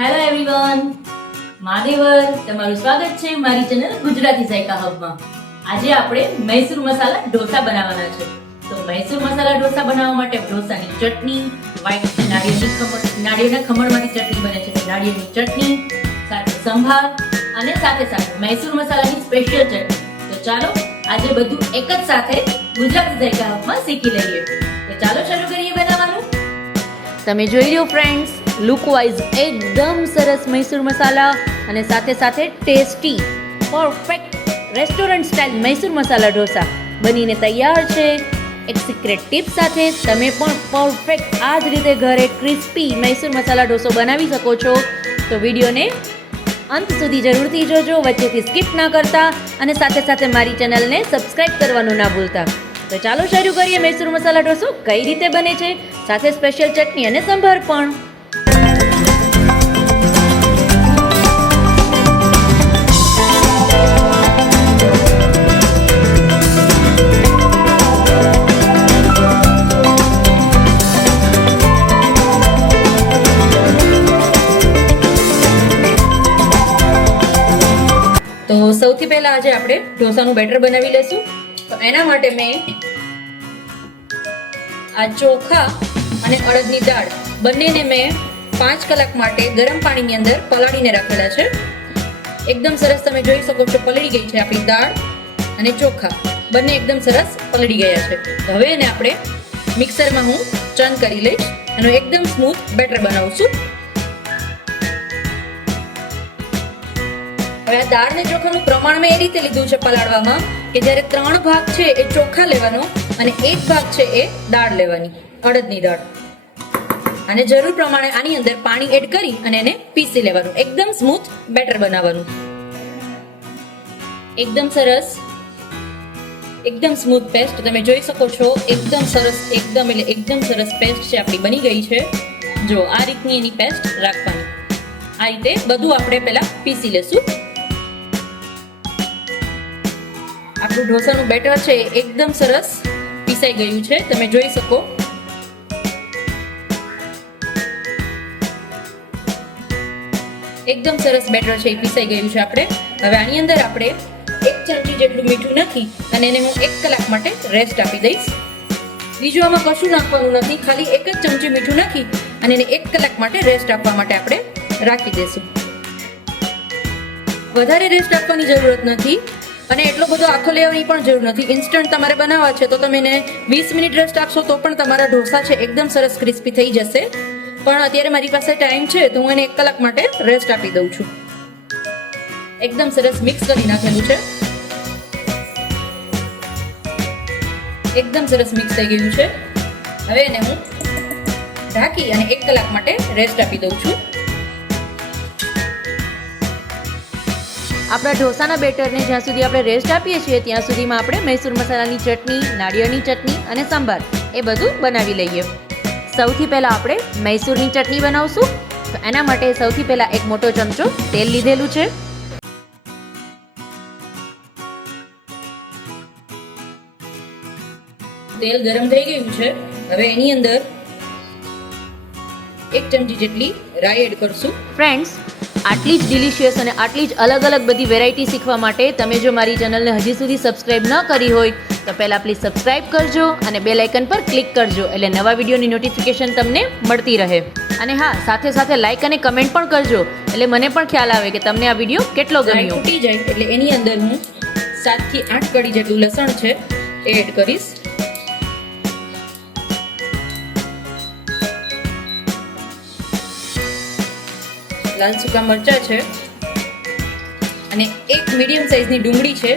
Hello everyone માદેવર તમારું સ્વાગત છે મારી ચેનલ ગુજરાતી ઝાયકા હબમાં. આજે આપણે મૈસૂર મસાલા ઢોસા બનાવવાના છે. તો મૈસૂર મસાલા ઢોસા બનાવવા માટે ઢોસાની ચટણી વ્હાઈટ નાળિયેરની ખમણ, નાળિયેરના ખમણમાંથી ચટણી બને છે. નાળિયેરની ચટણી, સાથે સંભાર અને સાથે સાથે મૈસૂર મસાલાની સ્પેશિયલ ચટણી. તો ચાલો આજે બધું એક જ સાથે ગુજરાતી ઝાયકા હબમાં શીખી લઈએ. તો ચાલો શરૂ કરીએ બનાવવાનું. તમે જોઈ લો ફ્રેન્ડ્સ લુક વાઇઝ એકદમ સરસ મૈસૂર મસાલા અને સાથે સાથે tasty perfect restaurant style Mysore masala dosa બનીને તૈયાર છે. એક સિક્રેટ ટીપ સાથે તમે પણ પરફેક્ટ આ જ રીતે ઘરે ક્રિસ્પી મૈસૂર મસાલા ઢોસો બનાવી શકો છો. તો વિડીયોને અંત સુધી જરૂરથી જોજો, વચ્ચેથી સ્કીપ ના કરતા અને સાથે સાથે મારી ચેનલને સબસ્ક્રાઇબ કરવાનું ના ભૂલતા. તો ચાલો શરૂ કરીએ મૈસૂર મસાલા ઢોસો કઈ રીતે બને છે, સાથે સ્પેશિયલ ચટણી અને સંભાર પણ. સૌથી પહેલા આજે આપણે ઢોસાનું બેટર બનાવી લેશું. તો એના માટે મેં આ ચોખા અને અડદની દાળ બંનેને મેં પાંચ કલાક માટે ગરમ પાણીની અંદર પલાળીને રાખેલા છે. એકદમ સરસ તમે જોઈ શકો છો પલળી ગઈ છે આપણી દાળ અને ચોખા. બંને એકદમ સરસ પલળી ગયા છે. હવે એને આપણે મિક્સરમાં હું ચર્ન કરી લઈશ અને એકદમ સ્મૂથ બેટર બનાવું હવે આ દાળ ને ચોખાનું પ્રમાણ મેં એ રીતે લીધું છે પલાળવામાં કે જ્યારે ત્રણ ભાગ છે એ ચોખા લેવાનો અને એક ભાગ છે એ દાળ લેવાની, અડદની દાળ. અને જરૂર પ્રમાણે આની અંદર પાણી એડ કરી અને એને પીસી લેવાનું, એકદમ સ્મૂથ બેટર બનાવવાનું. એકદમ સરસ, એકદમ સ્મૂથ પેસ્ટ તમે જોઈ શકો છો, એકદમ સરસ, એકદમ એટલે એકદમ સરસ પેસ્ટ છે આપણી બની ગઈ છે. જો આ રીતની એની પેસ્ટ રાખવાની. આ રીતે બધું આપણે પહેલાં પીસી લેશું. આપણું ઢોસાનું બેટર છે, એકદમ સરસ પીસાઈ ગયું છે, તમે જોઈ શકો. એકદમ સરસ બેટર છે, એ પીસાઈ ગયું છે આપણે. હવે આની અંદર આપણે એક ચમચી જેટલું મીઠું નાખી અને એને હું એક કલાક માટે રેસ્ટ આપી દઈશ. બીજું આમાં કશું નાખવાનું નથી, ખાલી એક જ ચમચી મીઠું નાખી અને એને એક કલાક માટે રેસ્ટ આપવા માટે આપણે રાખી દઈશું. વધારે રેસ્ટ આપવાની જરૂરત નથી. અને એટલો બધો આખો લેવાની પણ જરૂર નથી. ઇન્સ્ટન્ટ તમારે બનાવવા છે, તો તમે એને વીસ મિનિટ રેસ્ટ આપશો, તો પણ તમારા ઢોસા છે, એકદમ સરસ ક્રિસ્પી થઈ જશે. પણ અત્યારે મારી પાસે ટાઈમ છે, તો હું એને એક કલાક માટે રેસ્ટ આપી દઉં છું. એકદમ સરસ મિક્સ કરી નાખેલું છે. એકદમ સરસ મિક્સ થઈ ગયું છે. હવે એને હું ઢાંકી અને એક કલાક માટે રેસ્ટ આપી દઉં છું. આપણા ઢોસાના બેટરને જ્યાં સુધી આપણે રેસ્ટ આપીએ છીએ, ત્યાં સુધીમાં આપણે મૈસૂર મસાલાની ચટણી, નાળિયેરની ચટણી અને સંભાર એ બધું બનાવી લઈએ. સૌથી પહેલાં આપણે મૈસૂરની ચટણી બનાવશું. તો એના માટે સૌથી પહેલાં એક મોટો ચમચો તેલ લીધેલું છે. તેલ ગરમ થઈ ગયું છે. હવે એની અંદર એક ચમચી જેટલી રાઈ એડ કરશું. ફ્રેન્ડ્સ આટલી જ ડિલિશિયસ અને આટલી જ અલગ અલગ બધી વેરાયટી શીખવા માટે તમે જો મારી ચેનલને હજી સુધી સબસ્ક્રાઇબ ન કરી હોય તો પહેલાં પ્લીઝ સબસ્ક્રાઇબ કરજો અને બેલ આઇકન પર ક્લિક કરજો એટલે નવા વિડીયોની નોટિફિકેશન તમને મળતી રહે. અને હા સાથે સાથે લાઇક અને કમેન્ટ પણ કરજો એટલે મને પણ ખ્યાલ આવે કે તમને આ વીડિયો કેટલો ગમ્યો. તૂટી જાય એટલે એની અંદર હું સાતથી આઠ કડી જેટલું લસણ છે એ એડ કરીશ. લાલ સૂકા મરચા છે અને એક મીડિયમ સાઇઝની ડુંગળી છે,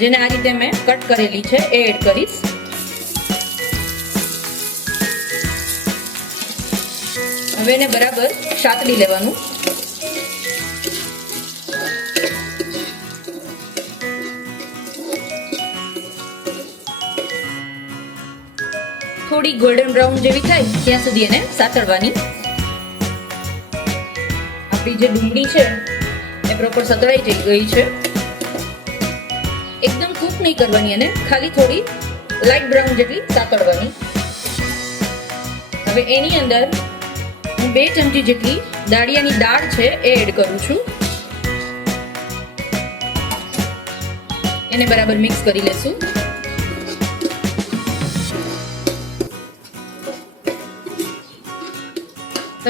જેને આ રીતે મેં કટ કરેલી છે, એ એડ કરીશ. હવે એને બરાબર સાતડી લેવાનું. થોડી ગોલ્ડન બ્રાઉન જેવી થાય, ત્યાં સુધી એને સાતળવાની. આપણી જે ડુંગળી છે, એ પ્રોપર સતળાઈ જઈ ગઈ છે. એકદમ કૂક નહીં કરવાની એને ખાલી થોડી લાઇટ બ્રાઉન જેટલી સાતળવાની. હવે એની અંદર હું બે ચમચી જેટલી દાળિયાની દાળ છે, એ એડ કરું છું. એને બરાબર મિક્સ કરી લેશું.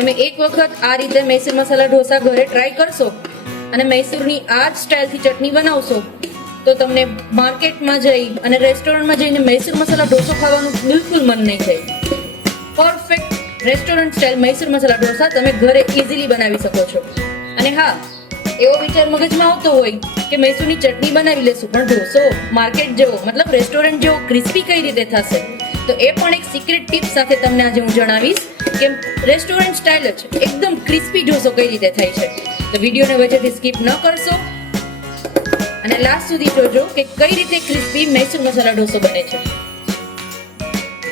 તમે એક વખત આ રીતે મૈસૂર મસાલા ઢોસા ઘરે ટ્રાય કરશો અને મૈસૂરની આ જ સ્ટાઇલથી ચટણી બનાવશો, તો તમને માર્કેટમાં જઈ અને રેસ્ટોરન્ટમાં જઈને મૈસૂર મસાલા ઢોસો ખાવાનું બિલકુલ મન નહીં થાય. Perfect restaurant style Mysore masala dosa તમે ઘરે ઇઝીલી બનાવી શકો છો. અને હા, એવો વિચાર મગજમાં આવતો હોય કે મૈસૂરની ચટણી બનાવી લેશું, પણ ઢોસો માર્કેટ જેવો, મતલબ રેસ્ટોરન્ટ જેવો ક્રિસ્પી કઈ રીતે થશે? તો એ પણ એક સિક્રેટ ટીપ સાથે તમને આજે હું જણાવીશ કે રેસ્ટોરન્ટ સ્ટાઇલ જ એકદમ ક્રિસ્પી જોશો કઈ રીતે થાય છે. તો વિડીયોને વચ્ચેથી સ્કીપ ન કરશો. અને લાસ્ટ સુધી જોજો કે કઈ રીતે ક્રિસ્પી મૈસૂર મસાલા ઢોસો બને છે.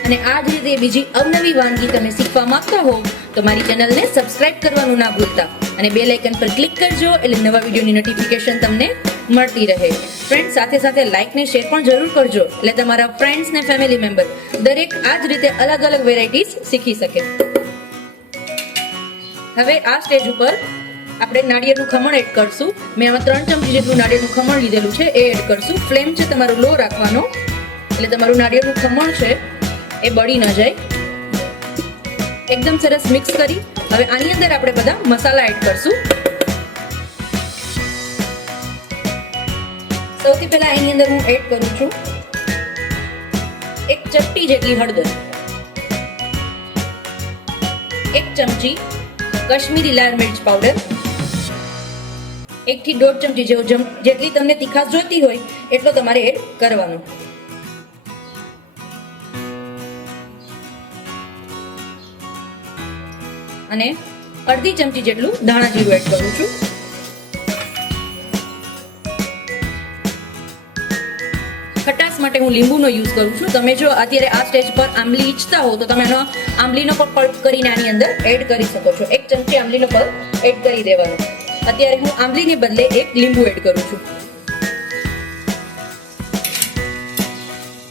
અને આ જ રીતે બીજી અવનવી વાનગી તમે શીખવા માંગતા હો તો મારી ચેનલને સબસ્ક્રાઇબ કરવાનું ના ભૂલતા. અને બે લાઇકન પર ક્લિક કરજો એટલે નવા વિડીયોની નોટિફિકેશન તમને મળતી રહે. ફ્રેન્ડ સાથે સાથે લાઇક ને શેર પણ જરૂર કરજો. એટલે તમારા ફ્રેન્ડ્સ ને ફેમિલી મેમ્બર દરેક આ જ રીતે અલગ અલગ વેરાયટીઝ શીખી શકે. હવે આ સ્ટેજ ઉપર આપણે નાળિયેરનું ખમણ એડ કરશું. મેં આમાં ત્રણ ચમચી જેટલું નાળિયેરનું ખમણ લીધેલું છે, એ એડ કરશું. ફ્લેમ છે તમારો લો રાખવાનો. એટલે તમારું નાળિયેરનું ખમણ છે, એ બળી ન જાય. એકદમ સરસ મિક્સ કરી. હવે આની અંદર આપણે બધા મસાલા એડ કરશું. સૌથી પહેલા એની અંદર હું એડ કરું છું એક ચપટી જેટલી હળદર, એક ચમચી કશ્મીરી લાલ મિર્ચ પાવડર એકથી દોઢ ચમચી જેવો જેટલી તમને તીખાશ જોઈતી હોય એટલો તમારે એડ કરવાનો. અને અડધી ચમચી જેટલું ધાણા જીરું એડ કરું છું. માટે હું લીંબુનો યુઝ કરું છું. તમે જો અત્યારે આ સ્ટેજ પર આંબલી ઈચ્છતા હો, તો તમે એનો આંબલીનો પણ પલ્પ કરીને આની અંદર એડ કરી શકો છો. એક ચમચી આંબલીનો પલ્પ એડ કરી દેવાનો. અત્યારે હું આંબલીને બદલે એક લીંબુ એડ કરું છું.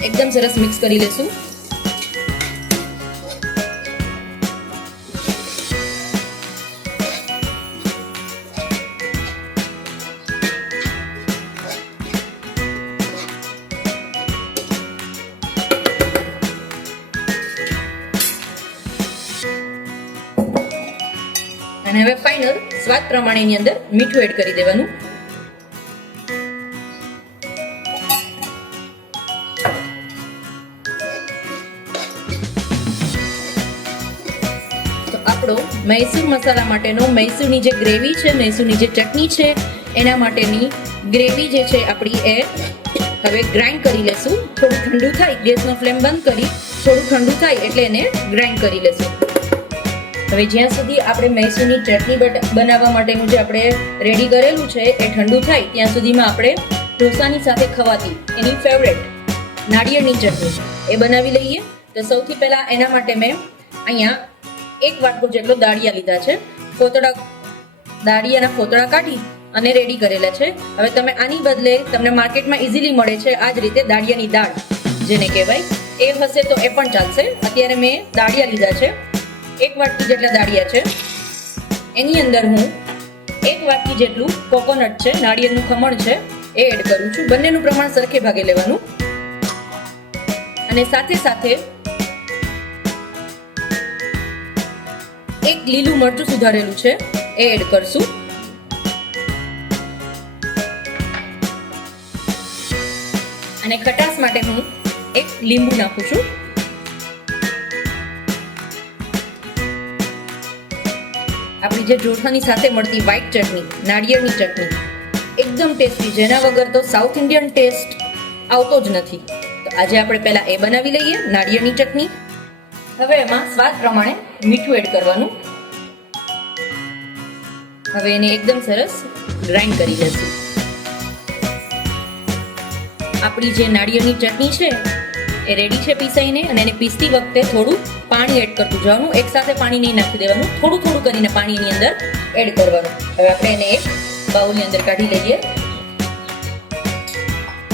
એકદમ સરસ મિક્સ કરી લેશું. અને હવે ફાઇનલ સ્વાદ પ્રમાણે એની અંદર મીઠું એડ કરી દેવાનું. તો આપણો મૈસૂર મસાલા માટેનો મૈસૂરની જે ગ્રેવી છે, મૈસૂરની જે ચટણી છે, એના માટેની ગ્રેવી જે છે આપણી એ હવે ગ્રાઇન્ડ કરી લેશું. થોડું ઠંડુ થાય, ગેસનો ફ્લેમ બંધ કરી, થોડું ઠંડુ થાય એટલે એને ગ્રાઇન્ડ કરી લેશું. હવે જ્યાં સુધી આપણે મૈસૂરની ચટણી બનાવવા માટેનું જે આપણે રેડી કરેલું છે, એ ઠંડુ થાય, ત્યાં સુધીમાં આપણે ઢોસાની સાથે ખવાતી એની ફેવરેટ નાળિયેરની ચટણી. એ બનાવી લઈએ. તો સૌથી પહેલાં એના માટે મેં અહીંયા એક વાટકો જેટલો દાળિયા લીધા છે. ફોતળા દાળિયાના ફોતળા કાઢી અને રેડી કરેલા છે. હવે તમે આની બદલે તમને માર્કેટમાં ઇઝીલી મળે છે આ જ રીતે દાળિયાની દાળ, જેને કહેવાય. એ હશે તો એ પણ ચાલશે. અત્યારે મેં દાળિયા લીધા છે. એક વાટકી જેટલા દાળિયા છે. એની અંદર હું એક વાટકી જેટલું કોકોનટ છે, નાળિયેરનું ખમણ છે, એ એડ કરું છું. બંનેનું પ્રમાણ સરખે ભાગે લેવાનું. અને સાથે સાથે એક લીલું મરચું સુધારેલું છે, એ એડ કરશું. અને ખટાશ માટે હું એક લીંબુ નાખું છું. આપણી જે જોથાની સાથે મળતી વ્હાઈટ ચટણી, નાળિયેરની ચટણી, એકદમ ટેસ્ટી જેના વગર તો સાઉથ ઇન્ડિયન ટેસ્ટ આવતો જ નથી. તો આજે આપણે પહેલાં એ બનાવી લઈએ, નાળિયેરની ચટણી. હવે એમાં સ્વાદ પ્રમાણે મીઠું એડ કરવાનું. હવે એને એકદમ સરસ ગ્રાઇન્ડ કરી લેશું. આપણી જે નાળિયેરની ચટણી છે એ રેડી છે પીસાઈને અને એને પીસતી વખતે થોડું પાણી એડ કરતું જવાનું. એક સાથે પાણી નહીં નાખી દેવાનું. થોડું થોડું કરીને પાણી એની અંદર એડ કરવાનું. હવે આપણે એને એક બાઉલની અંદર કાઢી લઈએ.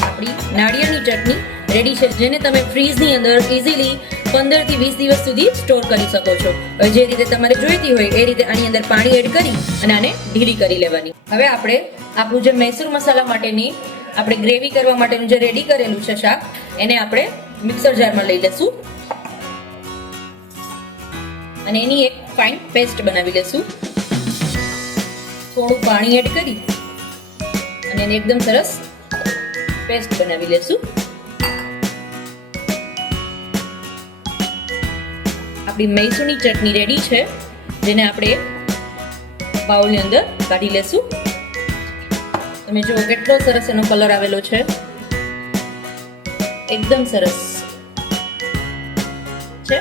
આપણી નાળિયેરની ચટણી રેડી છે, જેને તમે ફ્રીઝની અંદર ઇઝીલી પંદરથી વીસ દિવસ સુધી સ્ટોર કરી શકો છો. હવે જે રીતે તમારે જોઈતી હોય એ રીતે આની અંદર પાણી એડ કરી અને આને ઢીલી કરી લેવાની. હવે આપણે આપણું જે મૈસૂર મસાલા માટેની આપણે ગ્રેવી કરવા માટેનું જે રેડી કરેલું છે શાક, એને આપણે મિક્સર જારમાં લઈ લેશું. અને એની એક ફાઇન પેસ્ટ બનાવી લેશું. થોડું પાણી એડ કરી અને એને એકદમ સરસ પેસ્ટ બનાવી લેશું. આપણી મૈસૂરની ચટણી રેડી છે, જેને આપણે બાઉલની અંદર કાઢી લેશું. તમે જુઓ કેટલો સરસ એનો કલર આવેલો છે. એકદમ સરસ. છે?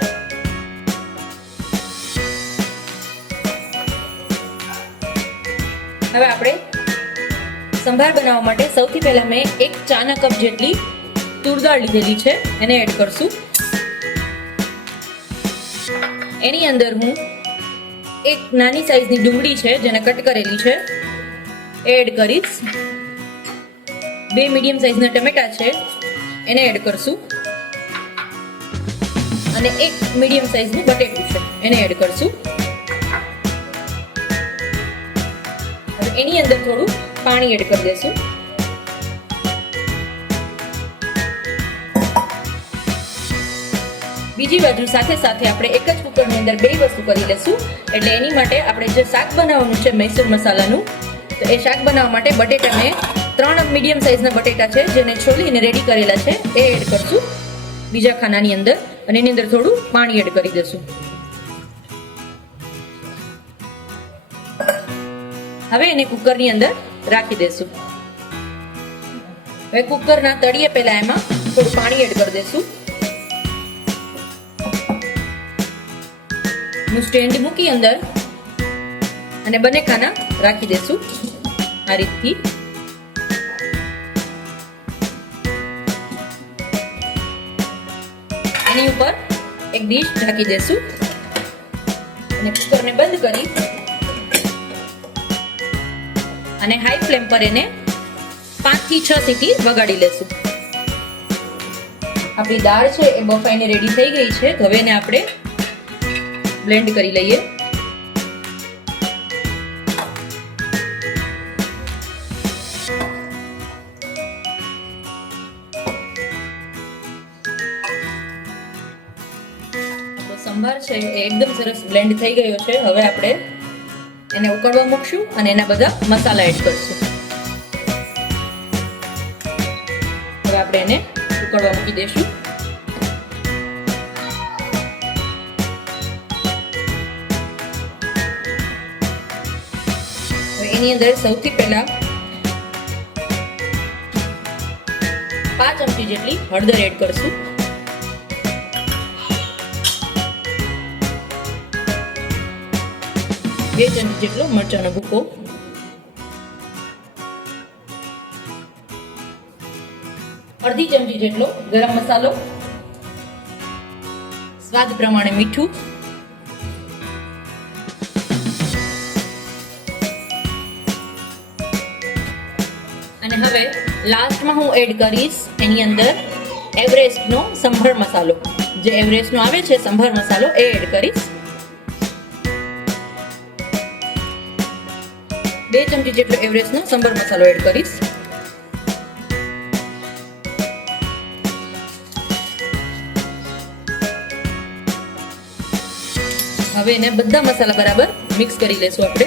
હવે આપણે સંભાર બનાવવા માટે સૌથી પહેલા મેં એક ચાના કપ જેટલી તુર દાળ લીધેલી છે, એને એડ કરશું. એની અંદર હું એક નાની સાઈઝની ડુંગળી છે, જેને કટ કરેલી છે એડ કરીશ. બે મીડિયમ સાઈઝના ટમેટા છે એને એડ કરશું. અને એક મીડિયમ સાઈઝનું બટેટું છે, એને એડ કરશું. હવે એની અંદર થોડું પાણી એડ કરી દેશું. બીજી બાજુ સાથે સાથે આપણે એક જ કુકરની અંદર બે વસ્તુ કરી લેશું. એટલે એની માટે આપણે જે શાક બનાવવાનું છે મૈસૂર મસાલાનું, તો એ શાક બનાવવા માટે બટેટાને ત્રણ મીડિયમ સાઇઝના બટેટા છે, જેને છોલીને રેડી કરેલા છે. એ એડ કરશું. બીજા ખાનાની અંદર અને એની અંદર થોડું પાણી એડ કરી દઈશું. હવે એને કુકરની અંદર રાખી દેશું હવે કુકરના તળિયે પહેલા એમાં થોડું પાણી એડ કરી દઈશું. નું સ્ટેન્ડ મૂકી અંદર અને બંને ખાના રાખી દઈશું. આ રીતથી. એની ઉપર એક ડીશ ઢાંકી દેશું. અને કુકરને બંધ કરી અને હાઈ ફ્લેમ પર એને પાંચથી છ સીટી વગાડી લેશું. આપણી દાળ છે એ બફાઈને રેડી થઈ ગઈ છે. હવે એને આપણે બ્લેન્ડ કરી લઈએ. સંભાર છે એ એકદમ સરસ બ્લેન્ડ થઈ ગયો છે. હવે આપણે એને ઉકળવા મૂકશું અને એના બધા મસાલા એડ કરશું. હવે આપણે એને ઉકળવા મૂકી દઈશું. એની અંદર સૌથી પહેલા પાંચ ચમચી જેટલી હળદર એડ કરશું. બે ચમચી જેટલો મરચાંનો ભૂકો. અડધી ચમચી જેટલો ગરમ મસાલો. સ્વાદ પ્રમાણે મીઠું. અને હવે લાસ્ટમાં હું એડ કરીશ એની અંદર એવરેસ્ટનો સંભળ મસાલો. જે એવરેસ્ટનો આવે છે સંભળ મસાલો એ એડ કરીશ. બે ચમચી જેટલો એવરેસ્ટનો સંભાર મસાલો એડ કરીશ. હવે એને બધા મસાલા બરાબર મિક્સ કરી લેશું આપણે.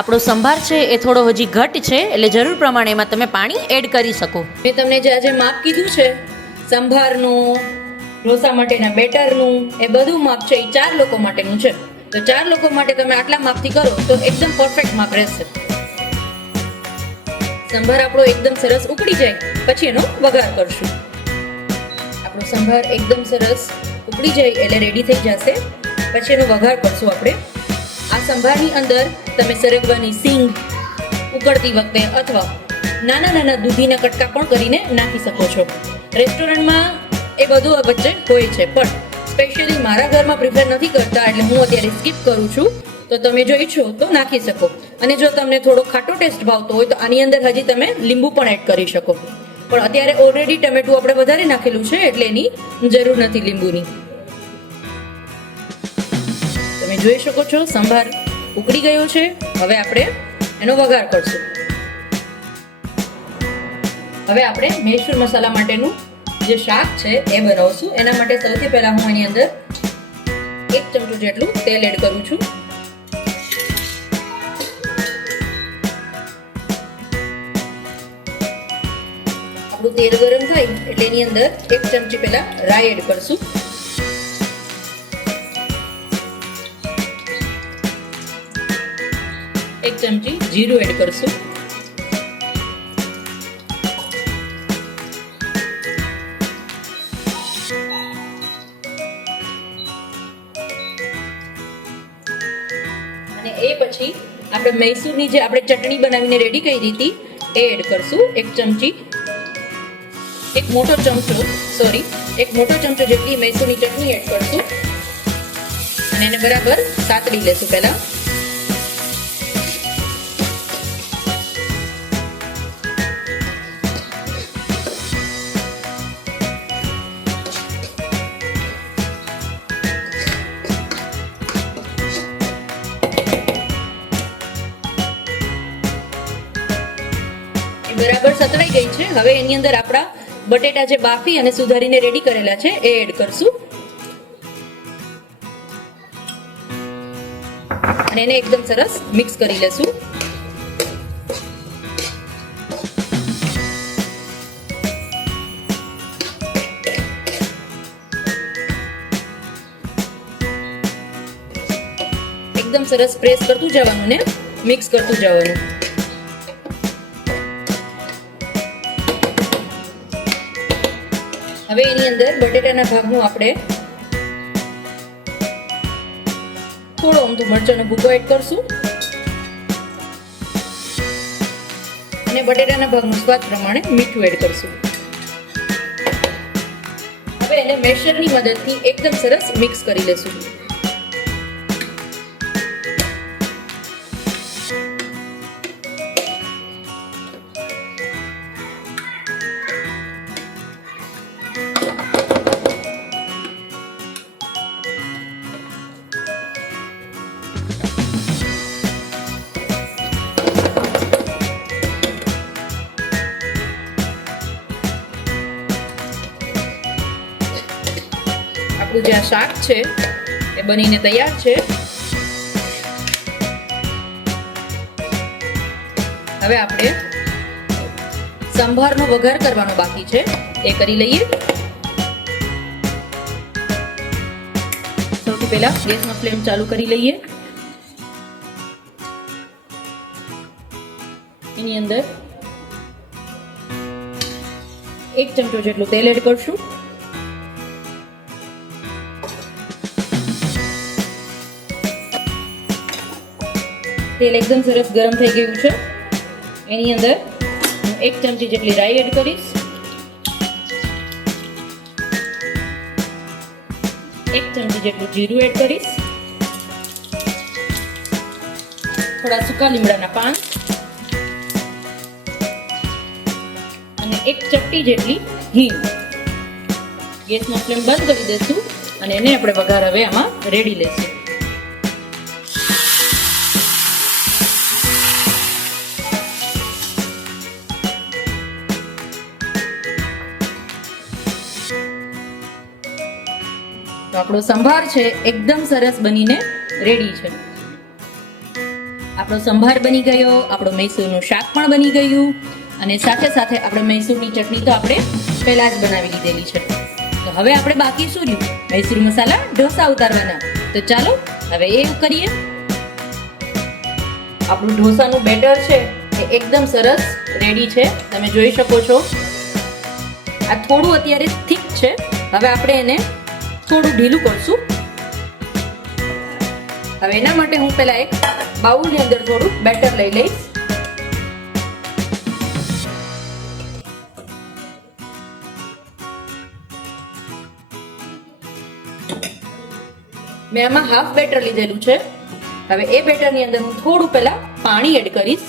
આપણો સંભાર છે એ થોડો હજી ઘટ છે એટલે જરૂર પ્રમાણે એમાં તમે પાણી એડ કરી શકો. મેં તમને જે આજે માપ કીધું છે સંભારનું, ઢોસા માટેના બેટરનું, એ બધું માપ છે. એ ચાર લોકો માટેનું છે. તો ચાર લોકો માટે તમે આટલા માપથી કરો તો એકદમ પરફેક્ટ માપ રહેશે. સંભાર આપણો એકદમ સરસ ઉકળી જાય. પછી એનો વઘાર કરશું. આપણો સંભાર એકદમ સરસ ઉકળી જાય એટલે રેડી થઈ જશે. પછી એનો વઘાર કરશું આપણે. આ સંભારની અંદર તમે સરગવાની સિંગ ઉકળતી વખતે અથવા નાના નાના દૂધીના કટકા પણ કરીને નાખી શકો છો. રેસ્ટોરન્ટમાં એ બધું વચ્ચે હોય છે. પણ સ્પેશિયલી મારા ઘરમાં પ્રિફર નથી કરતા એટલે હું અત્યારે સ્કીપ કરું છું. તો તમે જો ઈચ્છો તો નાખી શકો. અને જો તમને થોડો ખાટો ટેસ્ટ ભાવતો હોય તો આની અંદર હજી તમે લીંબુ પણ એડ કરી શકો. પણ અત્યારે ઓલરેડી ટમેટું આપણે વધારે નાખેલું છે એટલે એની જરૂર નથી લીંબુની. તમે જોઈ શકો છો, સંભાર ઉકળી ગયો છે. હવે આપણે એનો વઘાર કરશું. હવે આપણે મૈસૂર મસાલા માટેનું જે શાક છે એ બનાવશું. એના માટે સૌથી પહેલા હું એની અંદર એક ચમચું જેટલું તેલ એડ કરું છું. આપણું તેલ ગરમ થાય એટલે એની અંદર એક ચમચી પહેલા રાઈ એડ કરશું. એક ચમચી જીરું એડ કરશું. આપણે મૈસૂરની જે આપણે ચટણી બનાવીને રેડી કરી હતી, એ એડ કરશું. એક ચમચી, એક મોટો ચમચો સોરી એક મોટો ચમચો જેટલી મૈસૂરની ચટણી એડ કરશું. અને એને બરાબર સાતડી લેશું પહેલા. હવે એની અંદર આપણા બટેટા જે બાફી અને સુધારીને રેડી કરેલા છે, એ એડ કરશું. અને એને એકદમ સરસ મિક્સ કરી લેશું. એકદમ સરસ પ્રેસ કરતું જવાનું ને મિક્સ કરતું જવાનું. હવે એની અંદર બટેટાના ભાગનું આપણે થોડો અમથો મરચાનો ભૂકો એડ કરશું. અને બટેટાના ભાગનું સ્વાદ પ્રમાણે મીઠું એડ કરશું. હવે એને મેશરની મદદથી એકદમ સરસ મિક્સ કરી લેશું. આપણું જે આ શાક છે, એ બનીને તૈયાર છે. હવે આપણે સંભારનો વઘાર કરવાનો બાકી છે. એ કરી લઈએ. સૌથી પહેલા ગેસનો ફ્લેમ ચાલુ કરી લઈએ. એની અંદર એક ચમચો જેટલું તેલ એડ કરશું. તેલ એકદમ સરસ ગરમ થઈ ગયું છે. એની અંદર હું એક ચમચી જેટલી રાઈ એડ કરીશ. એક ચમચી જેટલું જીરું એડ કરીશ. થોડા સૂકા લીમડાના પાન. અને એક ચપટી જેટલી હિંગ. ગેસનો ફ્લેમ બંધ કરી દઈશું અને એને આપણે વઘાર હવે આમાં રેડી લેશું. આપણો સંભાર છે, એકદમ સરસ બનીને રેડી છે. આપણો સંભાર બની ગયો, આપણો મૈસૂરનું શાક પણ બની ગયું અને સાથે સાથે આપણે મૈસૂરની ચટણી તો આપણે પહેલા જ બનાવી લીધેલી છે. તો હવે આપણે બાકી શું રહ્યું મૈસૂર મસાલા ઢોસા ઉતારવાના. તો ચાલો, હવે એ કરીએ. આપણું ઢોસાનું બેટર છે, એ એકદમ સરસ રેડી છે. તમે જોઈ શકો છો. આ થોડું અત્યારે થીક છે. હવે આપણે એને થોડું ઢીલું કરશું. હવે એના માટે હું પહેલા એક બાઉલની અંદર થોડું બેટર લઈ લઈશ. મેં આમાં હાફ બેટર લીધેલું છે. હવે એ બેટરની અંદર હું થોડું પહેલા પાણી એડ કરીશ.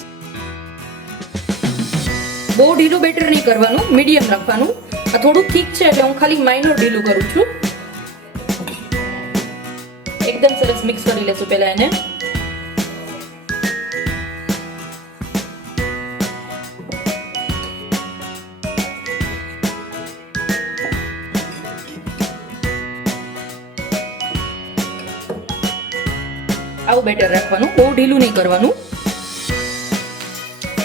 બહુ ઢીલું બેટર નહીં કરવાનું, મીડિયમ રાખવાનું. આ થોડું થીક છે એટલે હું ખાલી માઇનોર ઢીલું કરું છું. એકદમ સરસ મિક્સ કરી લેશું પહેલા એને આવું બેટર રાખવાનું, બહુ ઢીલું નહીં કરવાનું.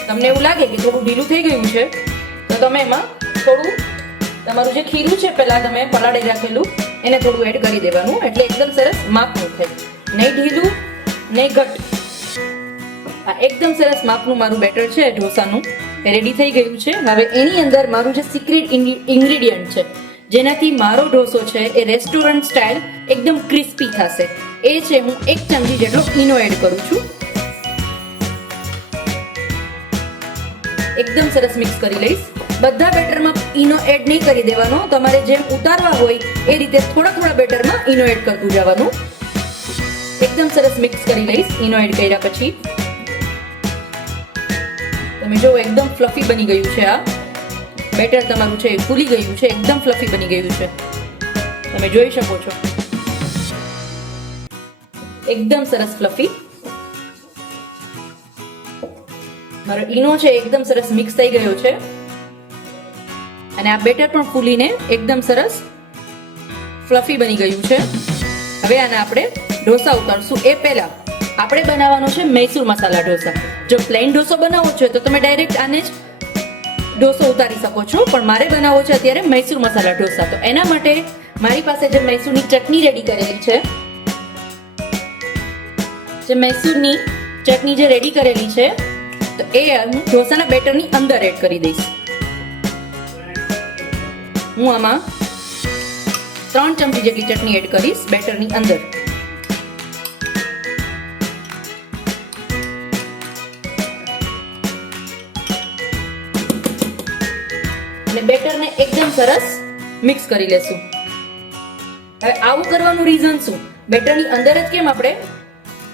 તમને એવું લાગે કે થોડું ઢીલું થઈ ગયું છે, તો તમે એમાં થોડું, તમારું જે ખીરું છે, પહેલાં તમે પલાળી રાખેલું એને થોડું એડ કરી દેવાનું, એટલે એકદમ સરસ માપનું થાય. નહીં ઢીલું, નહીં ઘટ આ એકદમ સરસ માપનું મારું બેટર છે ઢોસાનું. રેડી થઈ ગયું છે. હવે એની અંદર મારું જે સિક્રેટ ઇન્ગ્રીડિયન્ટ છે, જેનાથી મારો ઢોસો છે એ રેસ્ટોરન્ટ સ્ટાઇલ એકદમ ક્રિસ્પી થશે. એ છે હું એક ચમચી જેટલો ઈનો એડ કરું છું. એકદમ સરસ મિક્સ કરી લઈશ. બધા બેટરમાં ઈનો એડ નહીં કરી દેવાનો. તમારે જેમ ઉતારવા હોય એ રીતે થોડા થોડા બેટરમાં ઈનો એડ કરતું જવાનું. એકદમ સરસ મિક્સ કરી લઈશ ઈનો એડ કર્યા પછી. તમે જો એકદમ ફ્લફી બની ગયું છે આ. બેટર તમારું છે એ ફૂલી ગયું છે, એકદમ ફ્લફી બની ગયું છે. તમે જોઈ શકો છો. એકદમ સરસ ફ્લફી. મારો ઈનો છે એકદમ સરસ મિક્સ થઈ ગયો છે. અને આ બેટર પણ ફૂલીને એકદમ સરસ ફ્લફી બની ગયું છે. હવે આને આપણે ઢોસા ઉતારશું. એ પહેલાં આપણે બનાવવાનો છે મૈસૂર મસાલા ઢોસા. જો પ્લેન ઢોસો બનાવવો છે તો તમે ડાયરેક્ટ આને જ ઢોસો ઉતારી શકો છો. પણ મારે બનાવવો છે અત્યારે મૈસૂર મસાલા ઢોસા. તો એના માટે મારી પાસે જે મૈસૂરની ચટણી રેડી કરેલી છે, જે મૈસૂરની ચટણી જે રેડી કરેલી છે, તો એ હું ઢોસાના બેટરની અંદર એડ કરી દઈશ. હું આમાં ત્રણ ચમચી જેટલી ચટણી એડ કરીશ બેટરની અંદર. અને બેટરને એકદમ સરસ મિક્સ કરી લેશું. હવે આવું કરવાનું રીઝન શું? બેટરની અંદર જ કેમ આપણે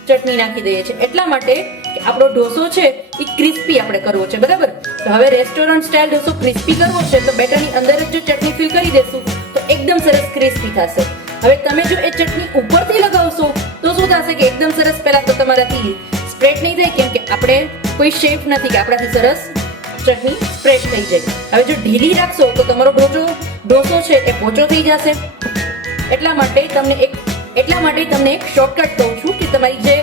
ચટણી નાખી દઈએ છીએ? એટલા માટે કે આપણો ઢોસો છે, એ ક્રિસ્પી આપણે કરવો છે, બરાબર? તો હવે રેસ્ટોરન્ટ સ્ટાઇલ ઢોસો ક્રિસ્પી કરવો છે, તો બેટરની અંદર જ જો ચટણી ફિલ કરી દેશું, તો એકદમ સરસ ક્રિસ્પી થશે. હવે તમે જો એ ચટણી ઉપરથી લગાવશો, તો શું થશે કે એકદમ સરસ પહેલાં તો તમારાથી સ્પ્રેડ નહીં થાય, કેમ કે આપણે કોઈ શેપ નથી કે આપણાથી સરસ ચટણી સ્પ્રેડ થઈ જાય. હવે જો ઢીલી રાખશો, તો તમારો ઢોચો ઢોસો છે એ પોચો થઈ જશે. એટલા માટે તમને એક, એટલા માટે તમને એક શોર્ટકટ કહું છું કે તમારી જે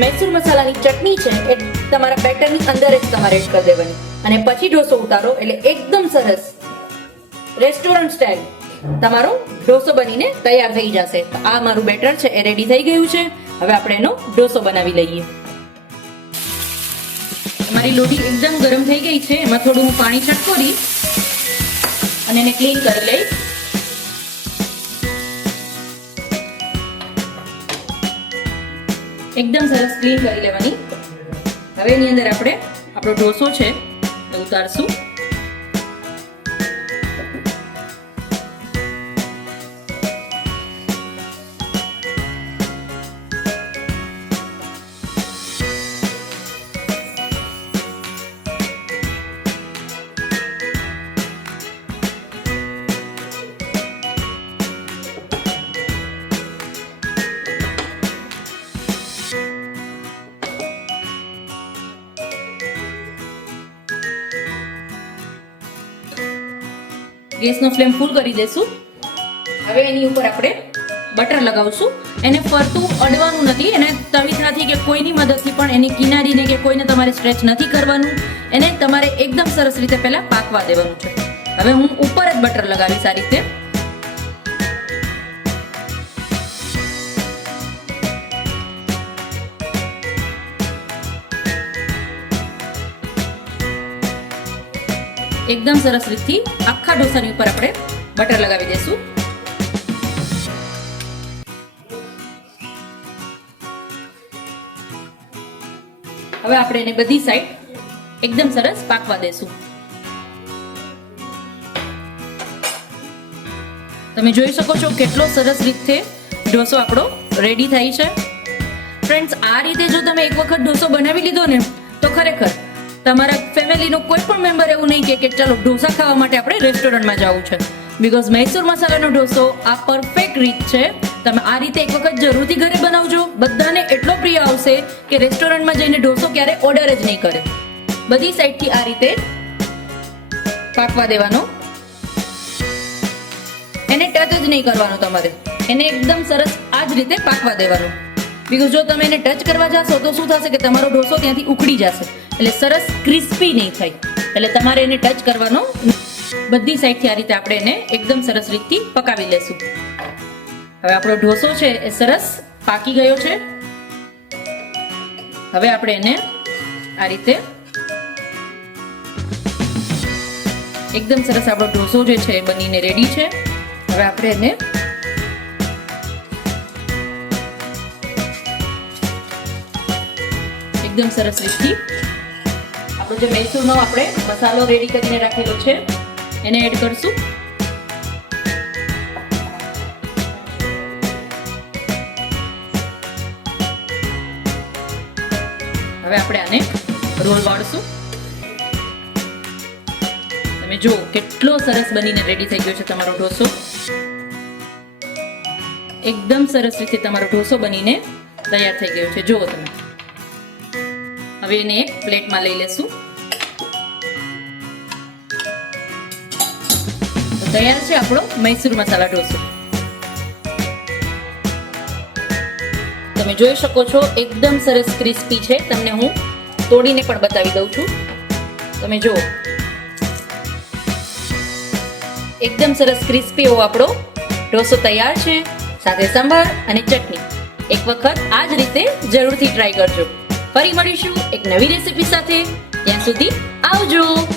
મૈસૂર મસાલાની ચટણી છે એ તમારા બેટરની અંદર જ તમારે એડ કરી દેવાની. અને પછી ઢોસો ઉતારો એટલે એકદમ સરસ. રેસ્ટોરન્ટ સ્ટાઇલ તમારો ઢોસો બનીને તૈયાર થઈ જશે. આ મારું બેટર છે, એ રેડી થઈ ગયું છે. હવે આપણે એનો ઢોસો બનાવી લઈએ. મારી લોટી એકદમ ગરમ થઈ ગઈ છે. એમાં થોડું હું પાણી છટકોરી અને એને ક્લીન કરી લઈશ. એકદમ સરસ ક્લીન કરી લેવાની. હવે એની અંદર આપણે આપણો ઢોસો છે એ ઉતારશું. ગેસનો ફ્લેમ ફૂલ કરી દેશું. હવે એની ઉપર આપણે બટર લગાવશું. એને ફરતું અડવાનું નથી. એને તવીથાથી કે કોઈની મદદથી પણ એની કિનારીને કે કોઈને તમારે સ્ટ્રેચ નથી કરવાનું. એને તમારે એકદમ સરસ રીતે પહેલાં પાકવા દેવાનું છે. હવે હું ઉપર જ બટર લગાવીશ આ રીતે. એકદમ સરસ રીતથી આખા ઢોસાની ઉપર આપણે બટર લગાવી દઈશું. હવે આપણે એને બધી સાઈડ એકદમ સરસ પાકવા દેશું તમે જોઈ શકો છો કેટલો સરસ રીતે ઢોસો આપણો રેડી થાય છે. ફ્રેન્ડ્સ આ રીતે જો તમે એક વખત ઢોસો બનાવી લીધો ને, તો ખરેખર તમારા ફેમિલીનો કોઈ પણ મેમ્બર એવું નહીં કે ચલો ઢોસા ખાવા માટે આપણે રેસ્ટોરન્ટમાં જવું છે. બિકોઝ મૈસૂર મસાલાનો ઢોસો આ પરફેક્ટ રીત છે. તમે આ રીતે એક વખત જરૂરથી ઘરે બનાવજો. બધાને એટલો પ્રિય આવશે કે રેસ્ટોરન્ટમાં જઈને ઢોસો ક્યારે ઓર્ડર જ નહીં કરે. બધી સાઈડથી આ રીતે પાકવા દેવાનો. એને ટચ જ નહીં કરવાનો તમારે. એને એકદમ સરસ આ જ રીતે પાકવા દેવાનો. બીકોઝ જો તમે એને ટચ કરવા જાશો તો શું થશે કે તમારો ઢોસો ત્યાંથી ઉખડી જશે. એટલે સરસ ક્રિસ્પી નહીં થાય એટલે તમારે એને ટચ કરવાનો બધી સાઈડથી આ રીતે આપણે એને એકદમ સરસ રીતથી પકાવી લેશું. હવે આપણો ઢોસો છે એ સરસ પાકી ગયો છે. હવે આપણે એને આ રીતે એકદમ સરસ આપણો ઢોસો જે છે એ બનીને રેડી છે. હવે આપણે એને એકદમ સરસ રીતથી જે મૈસૂરનો આપણે મસાલો રેડી કરીને રાખેલો છે. એને એડ કરશું. હવે આપણે આને રોલ વાળશું. તમે જુઓ કેટલો સરસ બનીને રેડી થઈ ગયો છે તમારો ઢોસો. એકદમ સરસ રીતે તમારો ઢોસો બનીને તૈયાર થઈ ગયો છે. જુઓ તમે. હવે એને એક પ્લેટમાં લઈ લેશું. તૈયાર છે આપણો મૈસૂર મસાલા ઢોસો. તમે જોઈ શકો છો, એકદમ સરસ ક્રિસ્પી છે. તમને હું તોડીને પણ બતાવી દઉં છું. તમે જુઓ. એકદમ સરસ ક્રિસ્પી એવો આપણો ઢોસો તૈયાર છે. સાથે સંભાર અને ચટણી. એક વખત આ જ રીતે જરૂરથી ટ્રાય કરજો. ફરી મળીશું એક નવી રેસીપી સાથે. ત્યાં સુધી આવજો.